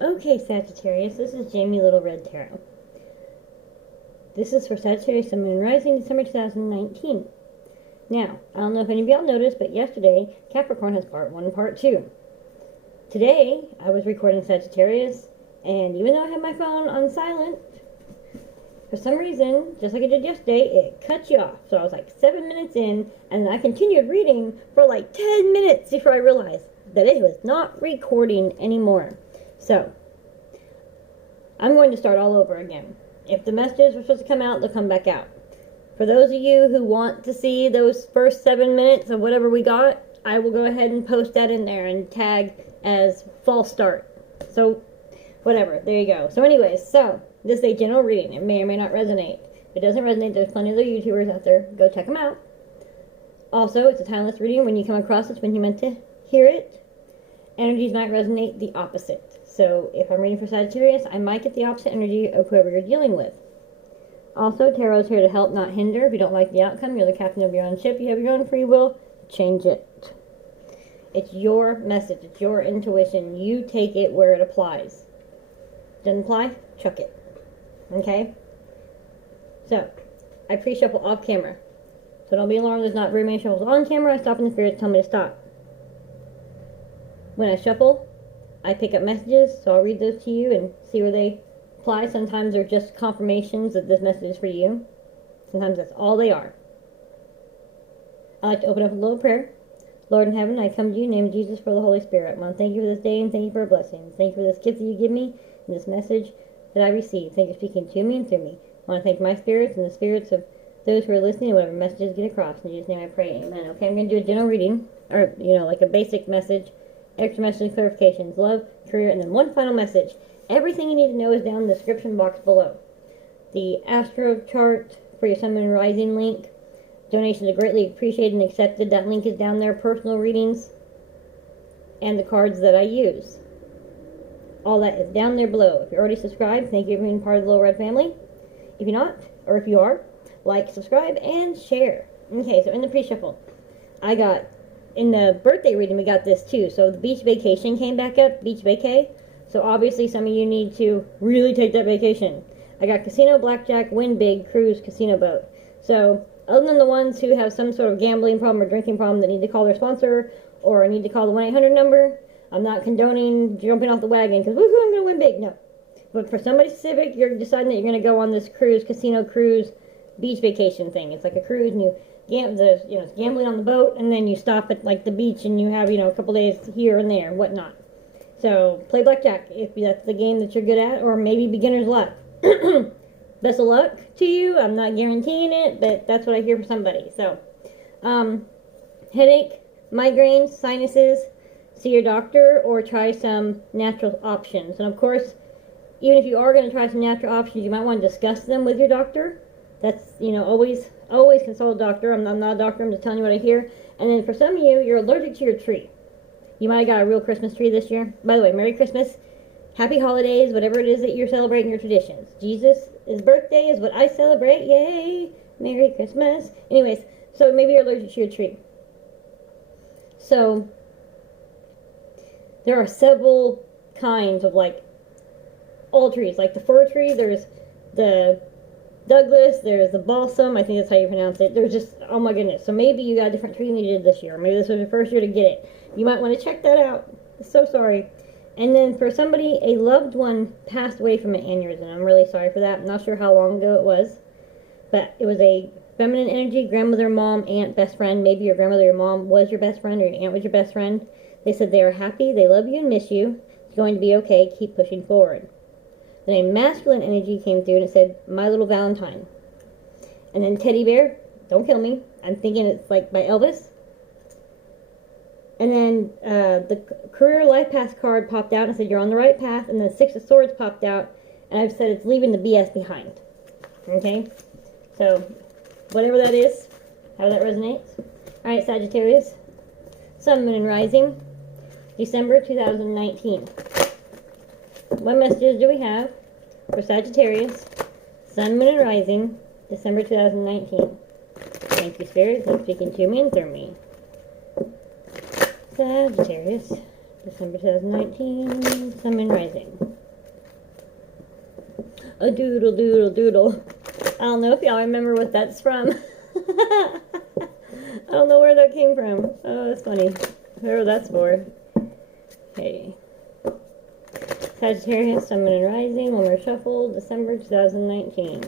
Okay, Sagittarius, this is Jamie Little Red Tarot. This is for Sagittarius, Sun, Moon, Rising, December 2019. Now, I don't know if any of y'all noticed, but yesterday, Capricorn has part 1 and part 2. Today, I was recording Sagittarius, and even though I had my phone on silent, for some reason, just like I did yesterday, it cut you off. So I was like 7 minutes in, and I continued reading for like 10 minutes before I realized that it was not recording anymore. So, I'm going to start all over again. If the messages were supposed to come out, they'll come back out. For those of you who want to see those first 7 minutes of whatever we got, I will go ahead and post that in there and tag as false start. So, whatever. There you go. So anyways, this is a general reading. It may or may not resonate. If it doesn't resonate, there's plenty of other YouTubers out there. Go check them out. Also, it's a timeless reading. When you come across it, when you meant to hear it, energies might resonate the opposite. So, if I'm reading for Sagittarius, I might get the opposite energy of whoever you're dealing with. Also, Tarot is here to help, not hinder. If you don't like the outcome, you're the captain of your own ship. You have your own free will. Change it. It's your message. It's your intuition. You take it where it applies. Doesn't apply? Chuck it. Okay? So, I pre-shuffle off camera. So don't be alarmed, there's not very many shuffles on camera. I stop and the spirits tell me to stop. When I shuffle, I pick up messages, so I'll read those to you and see where they apply. Sometimes they're just confirmations that this message is for you. Sometimes that's all they are. I like to open up with a little prayer. Lord in heaven, I come to you in the name of Jesus for the Holy Spirit. I want to thank you for this day and thank you for your blessings. Thank you for this gift that you give me and this message that I receive. Thank you for speaking to me and through me. I want to thank my spirits and the spirits of those who are listening, whatever messages get across. In Jesus' name I pray, amen. Okay, I'm going to do a general reading, or, like a basic message, extra message clarifications, love, career, and then one final message. Everything you need to know is down in the description box below. The Astro chart for your Sun, Moon, and Rising link. Donations are greatly appreciated and accepted. That link is down there. Personal readings and the cards that I use. All that is down there below. If you're already subscribed, thank you for being part of the Little Red family. If you're not, or if you are, like, subscribe, and share. Okay, so in the pre-shuffle, I got, in the birthday reading, we got this too. So the beach vacation came back up, beach vacay. So obviously some of you need to really take that vacation. I got casino, blackjack, win big, cruise, casino boat. So other than the ones who have some sort of gambling problem or drinking problem that need to call their sponsor or need to call the 1-800 number, I'm not condoning jumping off the wagon because, woohoo, I'm going to win big. No. But for somebody specific, you're deciding that you're going to go on this cruise, casino cruise, beach vacation thing. It's like a cruise and it's gambling on the boat and then you stop at like the beach and you have, a couple days here and there, whatnot. So play blackjack if that's the game that you're good at, or maybe beginner's luck. Best of luck to you. I'm not guaranteeing it, but that's what I hear for somebody. So, headache, migraines, sinuses, see your doctor or try some natural options. And of course, even if you are going to try some natural options, you might want to discuss them with your doctor. That's, always consult a doctor. I'm not a doctor, I'm just telling you what I hear. And then for some of you, you're allergic to your tree. You might have got a real Christmas tree this year. By the way, Merry Christmas, Happy Holidays, whatever it is that you're celebrating, your traditions. Jesus' birthday is what I celebrate, yay! Merry Christmas. Anyways, so maybe you're allergic to your tree. So, there are several kinds of, all trees. Like the fir tree, there's the Douglas, there's the balsam, I think that's how you pronounce it. There's just, oh my goodness. So maybe you got a different tree than you did this year. Maybe this was your first year to get it. You might want to check that out. So sorry. And then for somebody, a loved one passed away from an aneurysm. I'm really sorry for that. I'm not sure how long ago it was. But it was a feminine energy, grandmother, mom, aunt, best friend. Maybe your grandmother, your mom was your best friend, or your aunt was your best friend. They said they are happy, they love you and miss you. It's going to be okay. Keep pushing forward. Then a masculine energy came through and it said, My Little Valentine. And then teddy bear, don't kill me. I'm thinking it's like by Elvis. And then the career life path card popped out and said you're on the right path. And the 6 of Swords popped out and I've said it's leaving the BS behind. Okay? So, whatever that is, how that resonates. Alright, Sagittarius. Sun, Moon, and Rising. December 2019. What messages do we have for Sagittarius, Sun, Moon, and Rising, December 2019? Thank you, Spirit, for speaking to me and through me. Sagittarius, December 2019, Sun, Moon, Rising. A doodle, doodle, doodle. I don't know if y'all remember what that's from. I don't know where that came from. Oh, that's funny. Whoever that's for. Okay. Sagittarius, Sun, Moon, and Rising. One more shuffle. December 2019.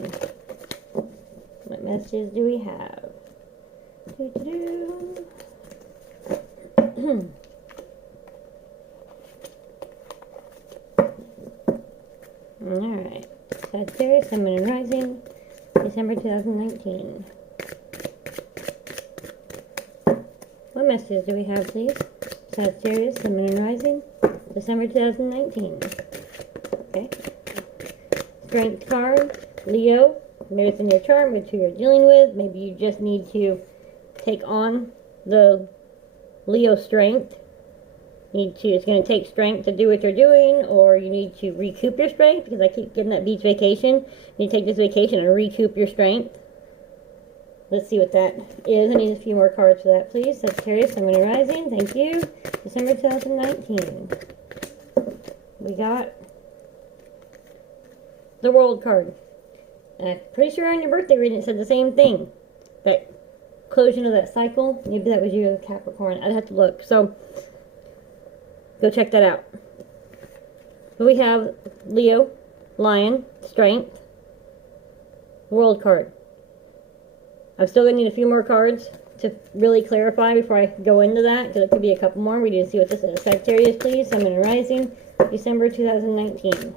What messages do we have? Alright. Sagittarius, Sun, Moon, and Rising. December 2019. What messages do we have, please? Sagittarius, Sun, Moon, and Rising. December 2019. Okay. Strength card. Leo. Maybe it's in your chart, which who you're dealing with. Maybe you just need to take on the Leo strength. It's going to take strength to do what you're doing, or you need to recoup your strength, because I keep getting that beach vacation. You take this vacation and recoup your strength. Let's see what that is. I need a few more cards for that, please. Sagittarius, Sun, Moon, and Rising. Thank you. December 2019. We got the World card. And I'm pretty sure on your birthday reading it said the same thing. That closing of that cycle. Maybe that was you, Capricorn. I'd have to look. So, go check that out. So we have Leo, Lion, Strength, World card. I'm still going to need a few more cards to really clarify before I go into that, because it could be a couple more. We need to see what this is. Sagittarius, please. Sun, Moon, and Rising. December 2019.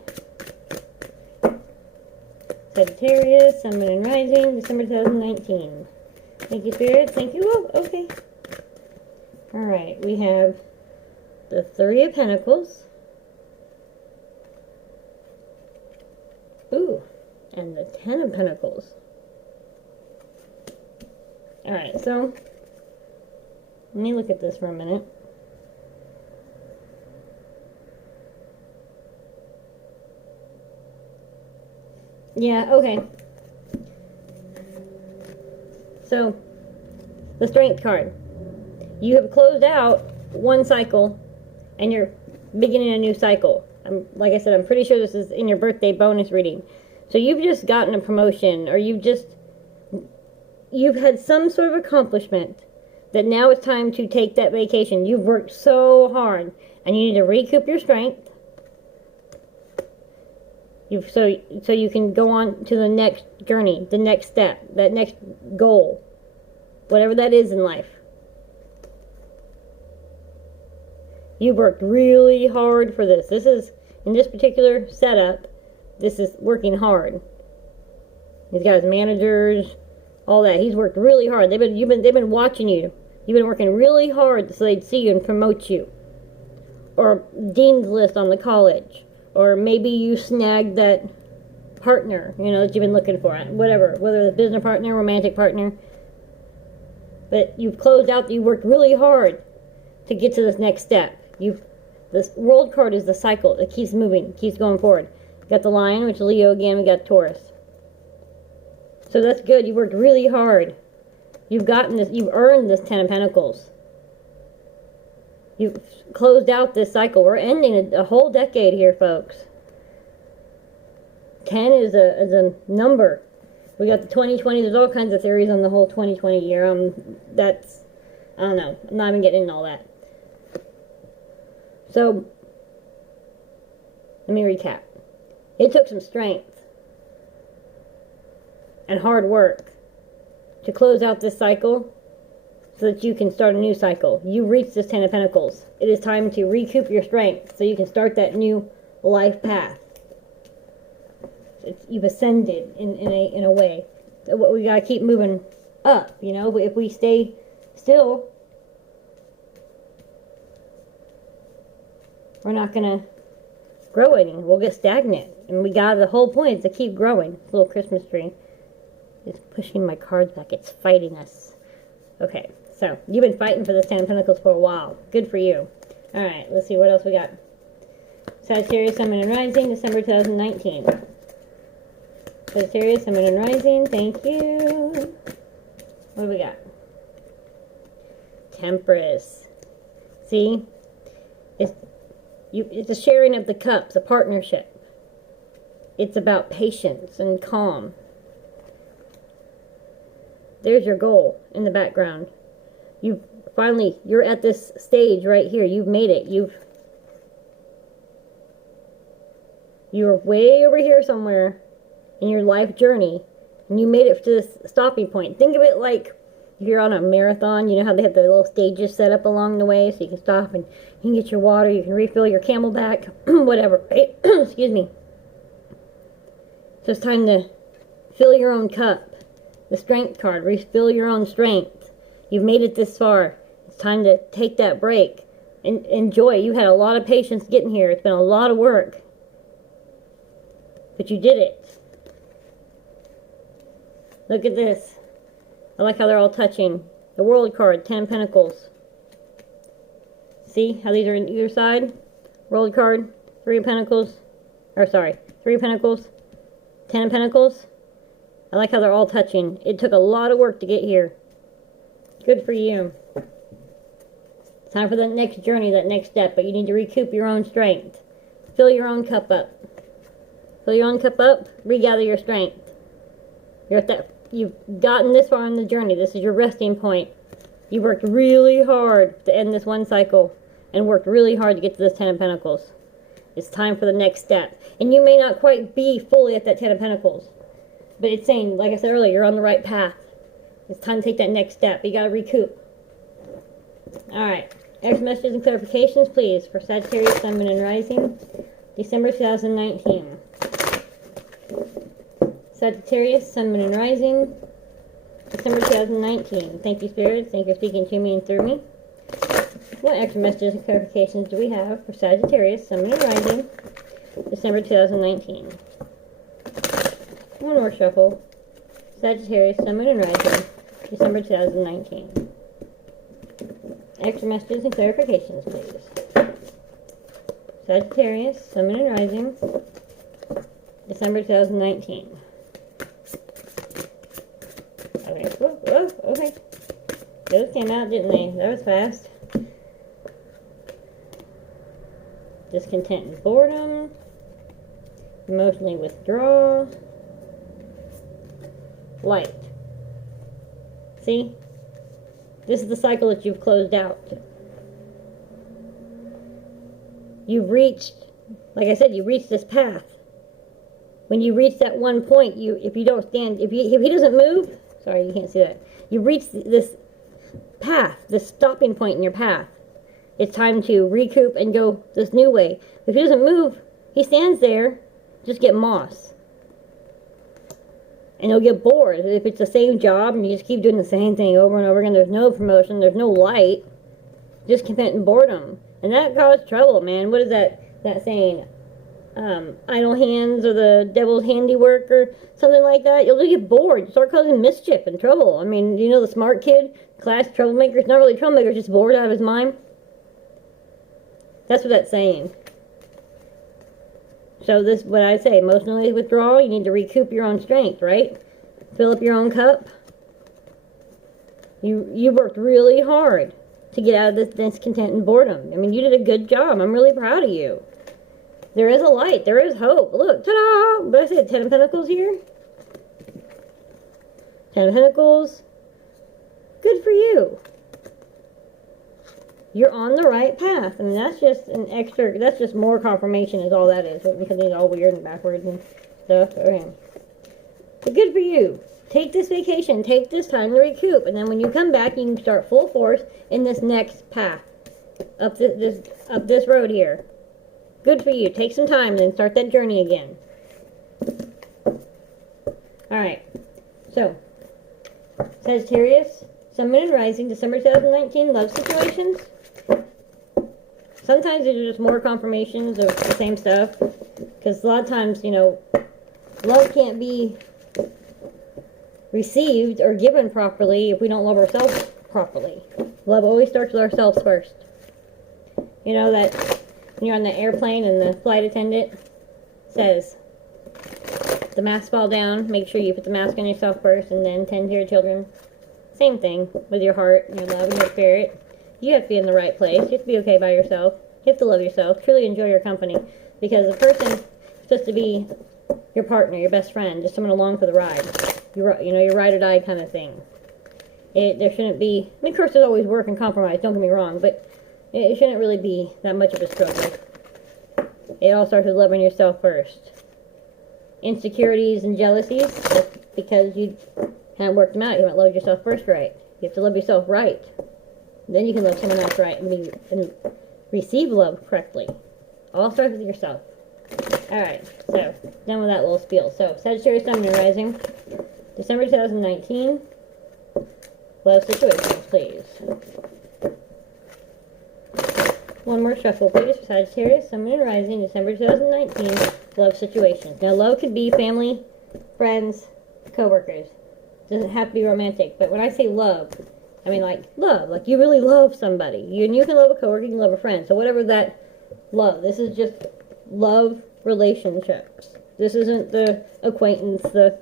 Sagittarius, Sun, Moon, and Rising. December 2019. Thank you, Spirit. Thank you. Oh, okay. Alright, we have the Three of Pentacles. Ooh, and the Ten of Pentacles. Alright, so let me look at this for a minute. Yeah, okay. So, the Strength card. You have closed out one cycle, and you're beginning a new cycle. Like I said, I'm pretty sure this is in your birthday bonus reading. So you've just gotten a promotion, or you've had some sort of accomplishment that now it's time to take that vacation. You've worked so hard, and you need to recoup your strength. So you can go on to the next journey, the next step, that next goal, whatever that is in life. You worked really hard for this. This is, in this particular setup, this is working hard. He's got his managers, all that. He's worked really hard. They've been watching you. You've been working really hard so they'd see you and promote you. Or dean's list on the college. Or maybe you snagged that partner, that you've been looking for. Whatever. Whether it's a business partner, romantic partner. But you've closed out, you worked really hard to get to this next step. This World card is the cycle. It keeps moving, keeps going forward. You got the Lion, which is Leo again, we got Taurus. So that's good. You worked really hard. You've gotten this, you've earned this Ten of Pentacles. You've closed out this cycle. We're ending a whole decade here, folks. 10 is a number. We got the 2020. There's all kinds of theories on the whole 2020 year. I don't know. I'm not even getting into all that. So, let me recap. It took some strength and hard work to close out this cycle so that you can start a new cycle. You reached this Ten of Pentacles. It is time to recoup your strength so you can start that new life path. You've ascended in a way. So we gotta keep moving up, If we stay still, we're not gonna grow any. We'll get stagnant. And the whole point is to keep growing. This little Christmas tree is pushing my cards back. It's fighting us. Okay, so you've been fighting for this Ten of Pentacles for a while. Good for you. Alright, let's see what else we got. Sagittarius, Sun, Moon, and Rising, December 2019. Sagittarius, Sun, Moon, and Rising, thank you. What do we got? Temperance. See? It's a sharing of the cups, a partnership. it's about patience and calm. There's your goal in the background. You're at this stage right here. You've made it. You're way over here somewhere in your life journey, and you made it to this stopping point. Think of it like if you're on a marathon. You know how they have the little stages set up along the way, so you can stop and you can get your water, you can refill your Camelback, whatever, right? Excuse me. So it's time to fill your own cup. The strength card, refill your own strength. You've made it this far. It's time to take that break and enjoy. You had a lot of patience getting here. It's been a lot of work. But you did it. Look at this. I like how they're all touching. The World card, 10 of Pentacles. See how these are on either side? World card, 3 of Pentacles. Or sorry, 3 of Pentacles, 10 of Pentacles. I like how they're all touching. It took a lot of work to get here. Good for you. It's time for that next journey, that next step. But you need to recoup your own strength. Fill your own cup up. Fill your own cup up. Regather your strength. You're at that. You've gotten this far on the journey. This is your resting point. You worked really hard to end this one cycle. And worked really hard to get to this 10 of Pentacles. It's time for the next step. And you may not quite be fully at that 10 of Pentacles. But it's saying, like I said earlier, you're on the right path. It's time to take that next step. You gotta recoup. Alright. Extra messages and clarifications, please, for Sagittarius, Sun, Moon, and Rising. December 2019. Sagittarius, Sun, Moon, and Rising. December 2019. Thank you, Spirit. Thank you for speaking to me and through me. What extra messages and clarifications do we have for Sagittarius, Sun, Moon, and Rising? December 2019. One more shuffle. Sagittarius, Sun, Moon, and Rising, December 2019. Extra messages and clarifications, please. Sagittarius, Sun, Moon, and Rising, December 2019. Okay, whoa, okay. Those came out, didn't they? That was fast. Discontent and boredom. Emotionally withdraw. Light. See? This is the cycle that you've closed out. You've reached, like I said, you reached this path. When you reach that one point, if you don't stand, if he doesn't move, sorry, you can't see that. You reach this path, this stopping point in your path. It's time to recoup and go this new way. If he doesn't move, he stands there, just get moss. And you'll get bored. If it's the same job and you just keep doing the same thing over and over again, there's no promotion, there's no light, discontent and boredom. And that causes trouble, man. What is that saying? Idle hands or the devil's handiwork or something like that. You'll just get bored. You start causing mischief and trouble. I mean, you know the smart kid, class troublemaker, it's not really a troublemaker, just bored out of his mind. That's what that's saying. So this, what I say, emotionally withdrawal, you need to recoup your own strength, right? Fill up your own cup. You worked really hard to get out of this discontent and boredom. I mean, you did a good job. I'm really proud of you. There is a light. There is hope. Look, ta-da! What did I say, 10 of Pentacles here? 10 of Pentacles. Good for you. You're on the right path. I mean, that's just an extra, that's just more confirmation is all that is. Because it's all weird and backwards and stuff. Okay. But good for you. Take this vacation. Take this time to recoup. And then when you come back, you can start full force in this next path. Up this road here. Good for you. Take some time and then start that journey again. Alright. So, Sagittarius, Sun, Moon, and Rising, December 2019, love situations. Sometimes these are just more confirmations of the same stuff. Because a lot of times, you know, love can't be received or given properly if we don't love ourselves properly. Love always starts with ourselves first. You know that when you're on the airplane and the flight attendant says, the mask fall down, make sure you put the mask on yourself first and then tend to your children. Same thing with your heart, your love, and your spirit. You have to be in the right place. You have to be okay by yourself. You have to love yourself. Truly enjoy your company. Because a person is supposed to be your partner, your best friend, just someone along for the ride. Your ride or die kind of thing. There shouldn't be, I mean, of course there's always work and compromise, don't get me wrong, but it shouldn't really be that much of a struggle. It all starts with loving yourself first. Insecurities and jealousies, that's because you haven't worked them out. You haven't loved yourself first right. You have to love yourself right. Then you can love someone else right and receive love correctly. All starts with yourself. Alright, so, done with that little spiel. So, Sagittarius, Sun, Moon, Rising, December 2019. Love situations, please. One more shuffle, please, for Sagittarius, Sun, Moon, Rising, December 2019. Love situations. Now, love could be family, friends, co-workers. Doesn't have to be romantic. But when I say love, I mean like love. Like you really love somebody. You can love a co-worker, you can love a friend. So whatever that love. This is just love relationships. This isn't the acquaintance, the,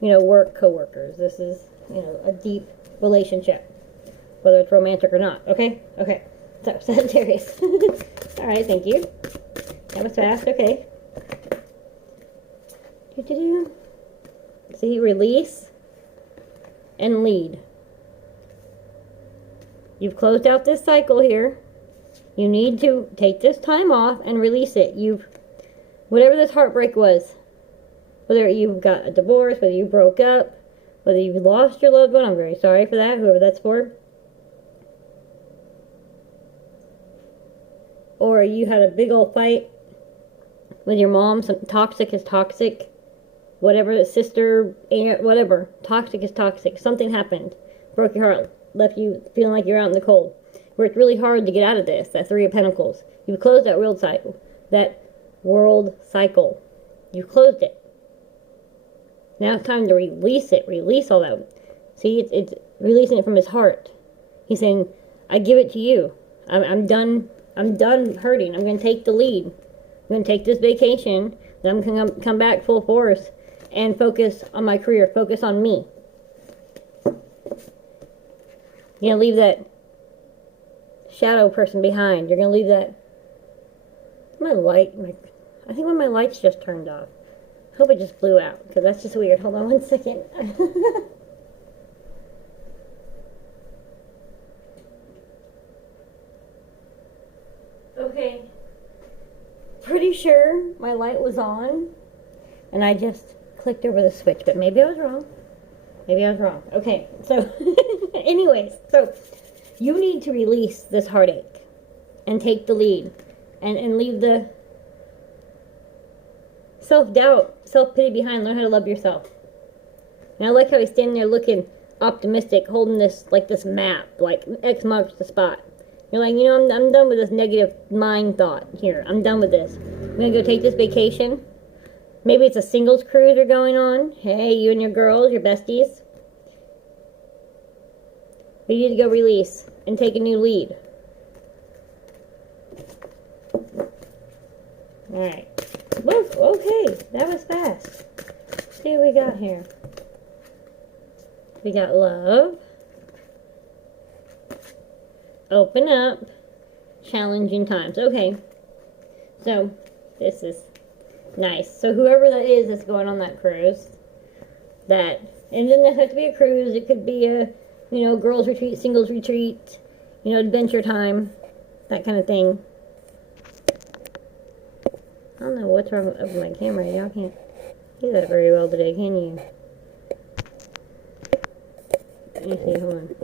work co-workers. This is, a deep relationship. Whether it's romantic or not. Okay? Okay. So, Sagittarius. Alright, thank you. That was fast. Okay. See, release and lead. You've closed out this cycle here. You need to take this time off and release it. Whatever this heartbreak was, whether you got a divorce, whether you broke up, whether you lost your loved one, I'm very sorry for that, whoever that's for. Or you had a big old fight with your mom, some toxic is toxic. Whatever, sister, aunt, whatever. Toxic is toxic. Something happened. Broke your heart. Left you feeling like you're out in the cold. Where it's really hard to get out of this. That Three of Pentacles. You've closed that world cycle. That world cycle. You've closed it. Now it's time to release it. Release all that. See, it's releasing it from his heart. He's saying, I give it to you. I'm done hurting. I'm going to take the lead. I'm going to take this vacation. Then I'm going to come back full force. And focus on my career. Focus on me. You're going to leave that shadow person behind. You're going to leave that... I think one of my lights just turned off. I hope it just blew out. Because that's just weird. Hold on one second. Okay. Pretty sure my light was on. And I just clicked over the switch, but maybe I was wrong. Okay, so anyways, so you need to release this heartache and take the lead and leave the self-doubt, self-pity behind. Learn how to love yourself. And I like how he's standing there looking optimistic, holding this map, like X marks the spot. You're like, I'm done with this negative mind thought here. I'm done with this. I'm going to go take this vacation. Maybe it's a singles cruise you're going on. Hey, you and your girls, your besties. But you need to go release and take a new lead. Alright. Whoa, okay. That was fast. Let's see what we got here. We got love. Open up. Challenging times. Okay. So, this is... nice. So whoever that is that's going on that cruise, and it doesn't have to be a cruise. It could be a, girls retreat, singles retreat, adventure time, that kind of thing. I don't know what's wrong with my camera. Y'all can't see that very well today, can you? Let me see. Hold on.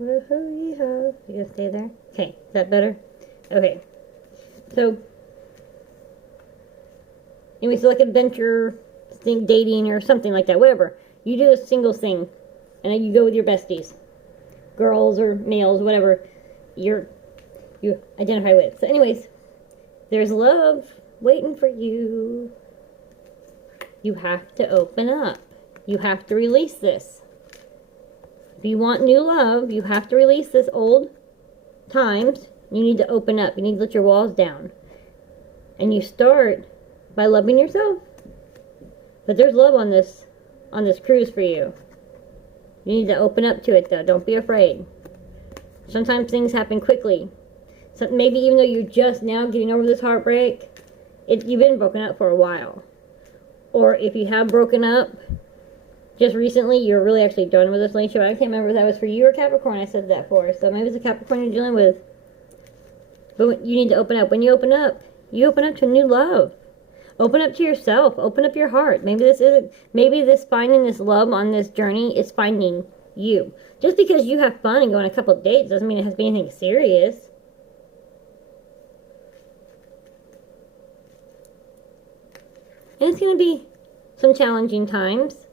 Woohoo! Yeehaw! You gonna stay there? Okay. Is that better? Okay. So, anyways, like adventure thing, dating or something like that, whatever. You do a single thing, and then you go with your besties, girls or males, whatever you identify with. So, anyways, there's love waiting for you. You have to open up. You have to release this. If you want new love, you have to release this old times. You need to open up. You need to let your walls down. And you start by loving yourself. But there's love on this cruise for you. You need to open up to it, though. Don't be afraid. Sometimes things happen quickly. So maybe even though you're just now getting over this heartbreak, you've been broken up for a while. Or if you have broken up just recently, you're really actually done with this relationship. I can't remember if that was for you or Capricorn I said that for. So maybe it's a Capricorn you're dealing with. But you need to open up. When you open up to new love. Open up to yourself. Open up your heart. Maybe this finding this love on this journey is finding you. Just because you have fun and go on a couple of dates doesn't mean it has to be anything serious. And it's going to be some challenging times.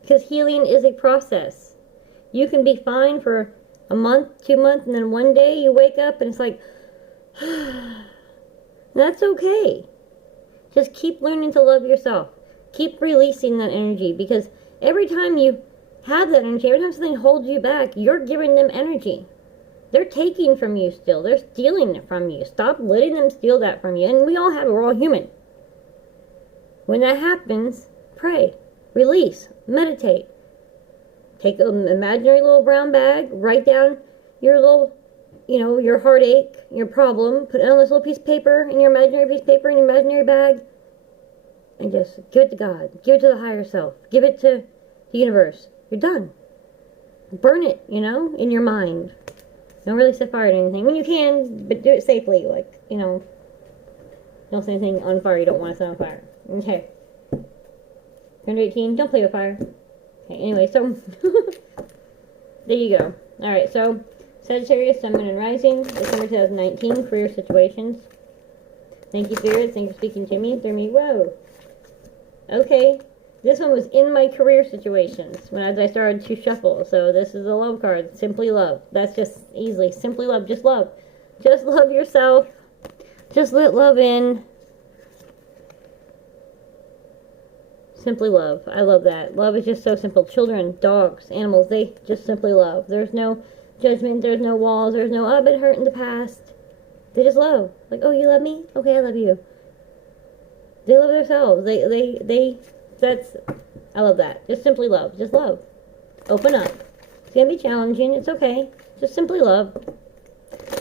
Because healing is a process. You can be fine for a month, 2 months, and then one day you wake up and it's like, that's okay. Just keep learning to love yourself. Keep releasing that energy. Because every time you have that energy, every time something holds you back, you're giving them energy. They're taking from you still. They're stealing it from you. Stop letting them steal that from you. And we all have it. We're all human. When that happens, pray. Release. Meditate. Take an imaginary little brown bag. Write down your little, your heartache, your problem. Put it on this little piece of paper, in your imaginary piece of paper, in your imaginary bag. And just give it to God. Give it to the higher self. Give it to the universe. You're done. Burn it, in your mind. Don't really set fire to anything. When you can, but do it safely. Don't set anything on fire you don't want to set on fire. Okay. 118, don't play with fire. Okay, anyway, so there you go. Alright, so Sagittarius, Sun, Moon, and Rising, December 2019, career situations. Thank you, Spirit. Thank you for speaking to me through me. Whoa. Okay, this one was in my career situations as I started to shuffle. So this is a love card. Simply love. That's just easily. Simply love. Just love. Just love yourself. Just let love in. Simply love. I love that. Love is just so simple. Children, dogs, animals, they just simply love. There's no judgment. There's no walls. There's no, I've been hurt in the past. They just love. Like, oh, you love me? Okay, I love you. They love themselves. I love that. Just simply love. Just love. Open up. It's going to be challenging. It's okay. Just simply love.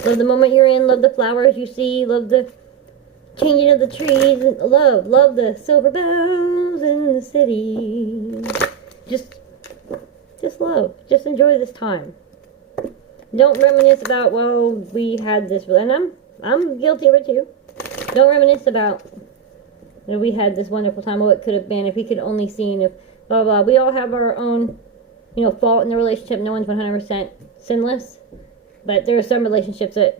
Love the moment you're in. Love the flowers you see. Love the changing of the trees. Love the silver bells in the city. Just love. Just enjoy this time. Don't reminisce about, well, we had this, and I'm guilty of it too. Don't reminisce about, we had this wonderful time, what could have been, if we could only seen, if blah, blah, blah. We all have our own, fault in the relationship. No one's 100% sinless. But there are some relationships that,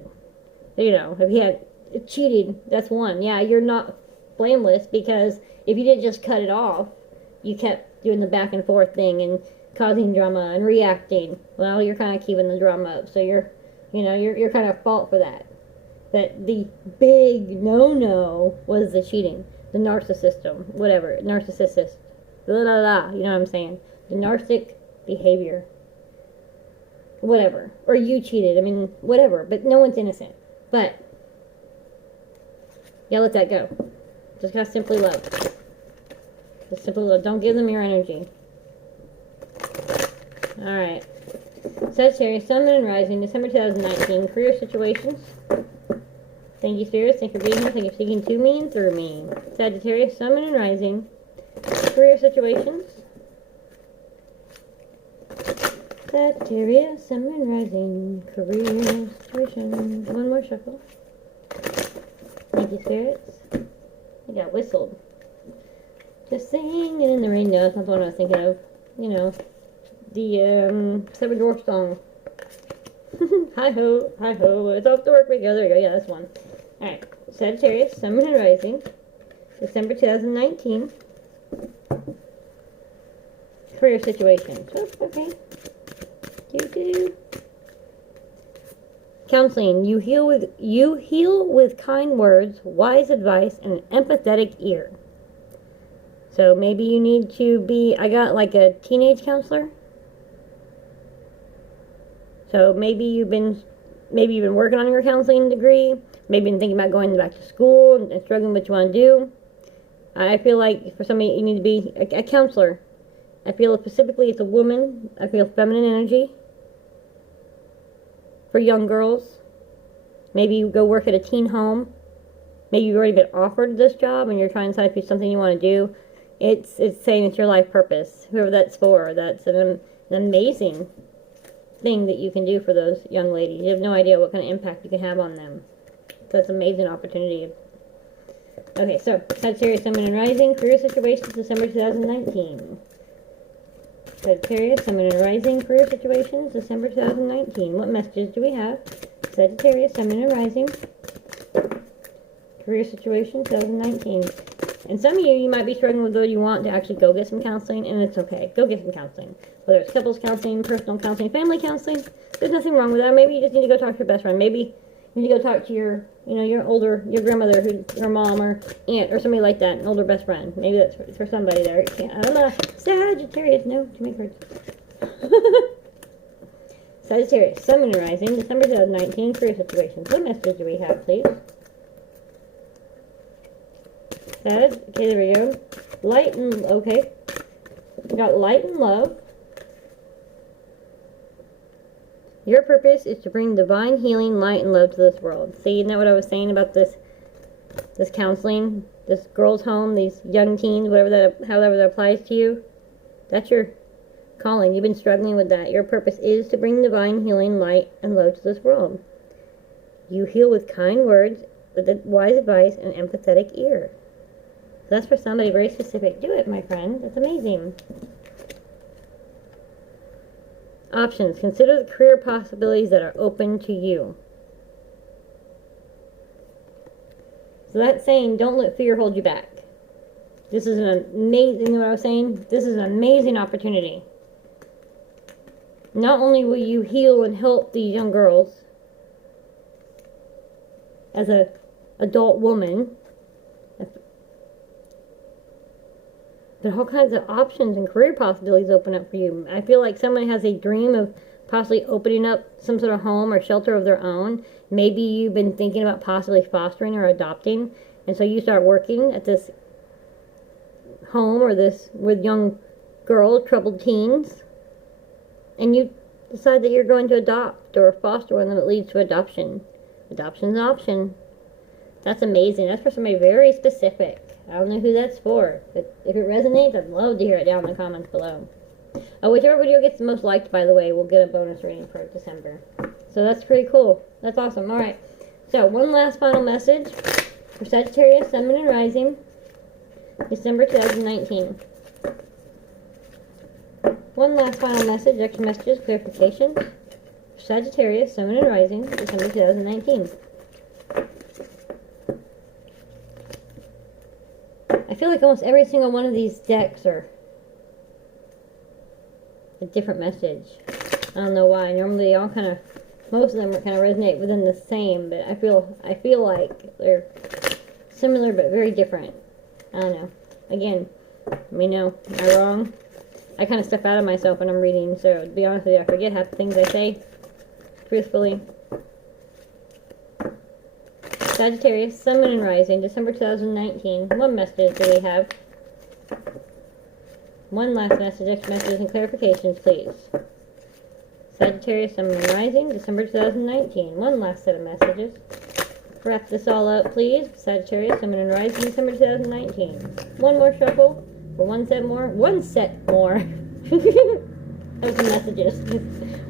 if you had cheating, that's one. Yeah, you're not blameless, because if you didn't just cut it off, you kept doing the back and forth thing and causing drama and reacting. Well, you're kind of keeping the drama up, so you're kind of at fault for that. But the big no-no was the cheating, the narcissism, whatever, narcissist, blah, blah, blah, you know what I'm saying? The narcissistic behavior, whatever, or you cheated, whatever, but no one's innocent. But yeah, let that go. Just gotta simply love. Just simply love. Don't give them your energy. Alright. Sagittarius, Sun, Moon, and Rising, December 2019. Career situations. Thank you, Spirits. Thank you for being here. Thank you for speaking to me and through me. Sagittarius, Sun, Moon, and Rising. Career situations. Sagittarius, Sun, Moon, and Rising. Career situations. One more shuffle. Thank you, Spirits. I got whistled. Just singing in the rain. No, that's not the one I was thinking of. The Seven Dwarfs song. Hi-ho, hi-ho, it's off to work we go. There we go, yeah, that's one. Alright, Sagittarius, Sun, Moon, and Rising, December 2019. Career situation. Oh, okay. Counseling. You heal with kind words, wise advice, and an empathetic ear. So maybe you need to be, I got like a teenage counselor. So maybe you've been working on your counseling degree. Maybe been thinking about going back to school and struggling with what you want to do. I feel like for somebody you need to be a counselor. I feel specifically it's a woman. I feel feminine energy. For young girls. Maybe you go work at a teen home. maybe you've already been offered this job and you're trying to decide if it's something you want to do. It's saying it's your life purpose. Whoever that's for, that's an amazing thing that you can do for those young ladies. You have no idea what kind of impact you can have on them. So it's an amazing opportunity. Okay, so Sagittarius, Sun, Moon, and Rising, career situations, December 2019. Sagittarius, Sun, Moon, and Rising, career situations, December 2019. What messages do we have? Sagittarius, Sun, Moon, and Rising, career situation 2019. And some of you might be struggling with whether you want to actually go get some counseling, and it's okay. Go get some counseling. Whether it's couples counseling, personal counseling, family counseling, there's nothing wrong with that. Maybe you just need to go talk to your best friend. Maybe you need to go talk to your grandmother, your mom or aunt or somebody like that, an older best friend. Maybe that's for somebody there. I'm a Sagittarius. No, too many cards. Sagittarius, Sun, Moon, and Rising, December 2019, career situations. What message do we have, please? Sag, okay, there we go. Light and, okay. We got light and love. Your purpose is to bring divine healing, light, and love to this world. See, isn't that what I was saying about this counseling, this girls' home, these young teens, however that applies to you? That's your calling. You've been struggling with that. Your purpose is to bring divine healing, light, and love to this world. You heal with kind words, with wise advice, and empathetic ear. So that's for somebody very specific. Do it, my friend. That's amazing. Options. Consider the career possibilities that are open to you. So that's saying don't let fear hold you back. This is an amazing, you know what I was saying? This is an amazing opportunity. Not only will you heal and help these young girls as an adult woman, but all kinds of options and career possibilities open up for you. I feel like someone has a dream of possibly opening up some sort of home or shelter of their own. Maybe you've been thinking about possibly fostering or adopting, and so you start working at this home or this with young girls, troubled teens, and you decide that you're going to adopt or foster one that leads to adoption. Adoption's an option. That's amazing. That's for somebody very specific. I don't know who that's for, but if it resonates, I'd love to hear it down in the comments below. Whichever video gets the most liked, by the way, will get a bonus reading for December. So that's pretty cool. That's awesome. Alright, so one last final message for Sagittarius, Sun, Moon, and Rising, December 2019. One last final message, extra messages, clarification for Sagittarius, Sun, Moon, and Rising, December 2019. I feel like almost every single one of these decks are a different message. I don't know why. Normally they all kind of, most of them kind of resonate within the same, but I feel like they're similar but very different. I don't know. Again, let me know. Am I wrong? I kind of step out of myself when I'm reading, so to be honest with you, I forget half the things I say, truthfully. Sagittarius, Sun, Moon, and Rising, December 2019. What message do we have? One last message, extra messages, and clarifications, please. Sagittarius, Sun, Moon, and Rising, December 2019. One last set of messages. Wrap this all up, please. Sagittarius, Sun, Moon, and Rising, December 2019. One more shuffle, or one set more. One set more. Those are messages.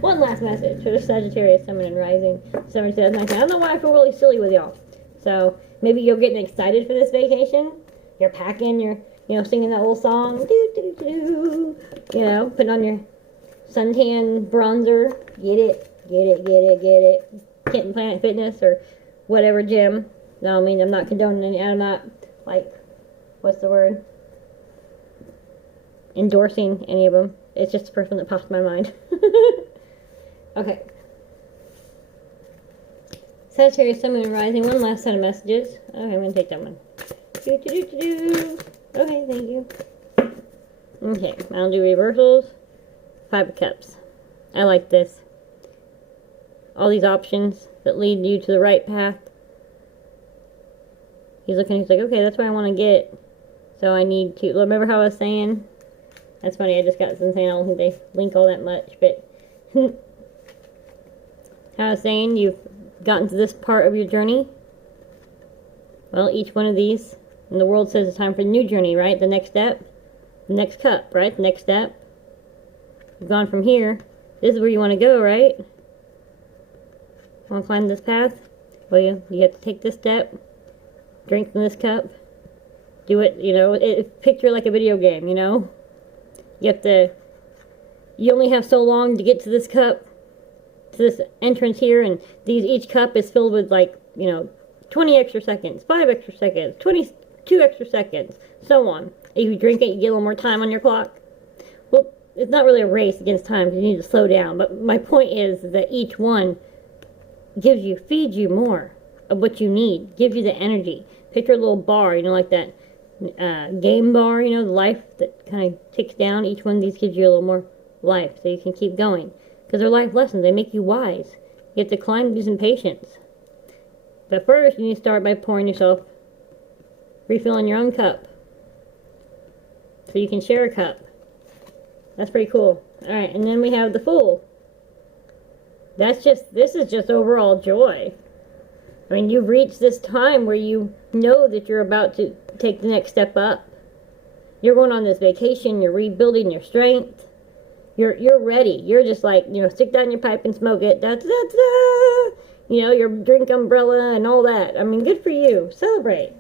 One last message for the Sagittarius, Sun, Moon, and Rising, December 2019. I don't know why I feel really silly with y'all. So maybe you're getting excited for this vacation. You're packing, you're singing that old song, putting on your suntan bronzer. Get it. Kitten Planet Fitness or whatever gym. No, I mean, I'm not condoning any, I'm not, like, what's the word? Endorsing any of them. It's just the first one that popped in my mind. Okay. Sagittarius, Sun, Moon, and Rising. One last set of messages. Okay, I'm going to take that one. Okay, thank you. Okay, I'll do reversals. 5 of Cups. I like this. All these options that lead you to the right path. He's looking, he's like, okay, that's what I want to get. So I need to, remember how I was saying? That's funny, I just got some saying, I don't think they link all that much, but how I was saying, you've gotten to this part of your journey. Well, each one of these, and the world says it's time for the new journey, right? The next step, the next cup, right? The next step. You've gone from here. This is where you want to go, right? Want to climb this path? Well, you have to take this step, drink from this cup, do it, you know, picture like a video game, you know? You only have so long to get to this cup, to this entrance here, and each cup is filled with, like, you know, 20 extra seconds, 5 extra seconds, 22 extra seconds, so on. If you drink it, you get a little more time on your clock. Well, it's not really a race against time, because you need to slow down, but my point is that each one feeds you more of what you need, gives you the energy. Picture a little bar, you know, like that game bar, you know, the life that kind of ticks down. Each one of these gives you a little more life, so you can keep going. Because they're life lessons, they make you wise. You have to climb using patience. But first, you need to start by pouring yourself, refilling your own cup, so you can share a cup. That's pretty cool. Alright, and then we have the Fool. This is just overall joy. I mean, you've reached this time where you know that you're about to take the next step up. You're going on this vacation, you're rebuilding your strength. You're ready. You're just like, you know, stick down your pipe and smoke it. Da, da, da, da. You know, your drink umbrella and all that. I mean, good for you. Celebrate.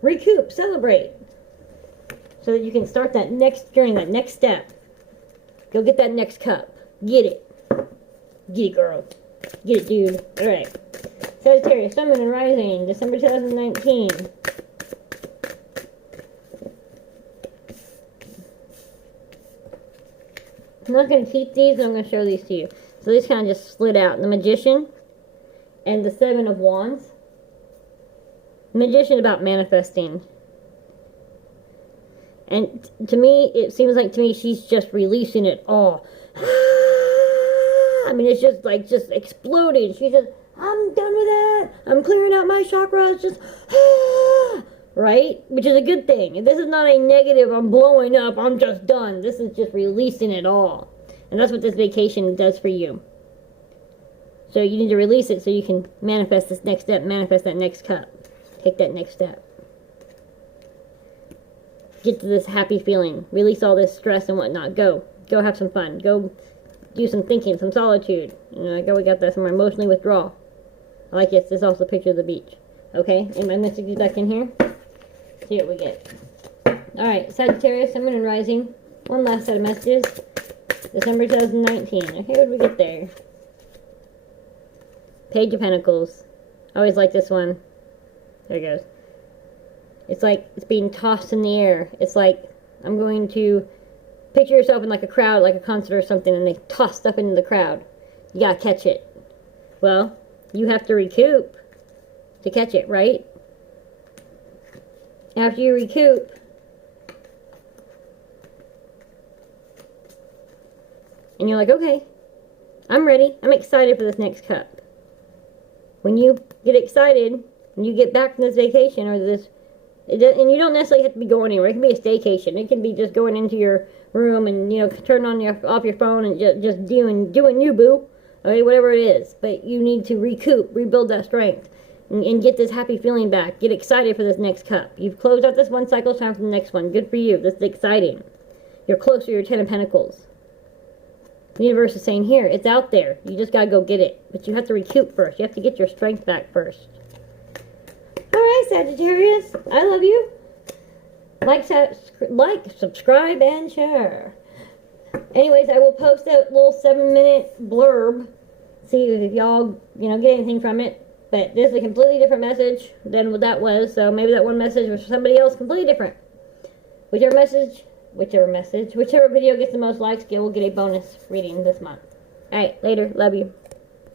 Recoup. Celebrate. So that you can start that next journey, that next step. Go get that next cup. Get it. Get it, girl. Get it, dude. Alright. Sagittarius, Sun, Moon, and Rising, December 2019. I'm not going to keep these, but I'm going to show these to you. So these kind of just slid out. The Magician and the Seven of Wands. Magician about manifesting. And to me, it seems like she's just releasing it all. I mean, it's just like, just exploding. She says, I'm done with that. I'm clearing out my chakras. Just, right? Which is a good thing. This is not a negative, I'm blowing up, I'm just done. This is just releasing it all. And that's what this vacation does for you. So you need to release it so you can manifest this next step, manifest that next cup. Take that next step. Get to this happy feeling. Release all this stress and whatnot. Go. Go have some fun. Go do some thinking, some solitude. You know, we got that, some emotionally withdrawal. I like it. This is also a picture of the beach. Okay, and I'm going to stick these back in here. See what we get. Alright, Sagittarius, Sun, Moon, and Rising. One last set of messages. December 2019. Okay, what did we get there? Page of Pentacles. I always like this one. There it goes. It's like it's being tossed in the air. It's like I'm going to picture yourself in like a crowd, like a concert or something, and they toss stuff into the crowd. You gotta catch it. Well, you have to recoup to catch it, right? After you recoup, and you're like, okay, I'm ready. I'm excited for this next cup. When you get excited, and you get back from this vacation or this, and you don't necessarily have to be going anywhere. It can be a staycation. It can be just going into your room and, you know, turn on off your phone and just doing you, boo. Okay, whatever it is. But you need to recoup, rebuild that strength, and get this happy feeling back. Get excited for this next cup. You've closed out this one cycle, it's time for the next one. Good for you. This is exciting. You're close to your 10 of Pentacles. The universe is saying, here, it's out there. You just gotta go get it. But you have to recoup first. You have to get your strength back first. Alright, Sagittarius. I love you. Like, subscribe, and share. Anyways, I will post that little 7-minute blurb. See if y'all, you know, get anything from it. But this is a completely different message than what that was. So maybe that one message was for somebody else completely different. Whichever video gets the most likes, will get a bonus reading this month. Alright, later. Love you.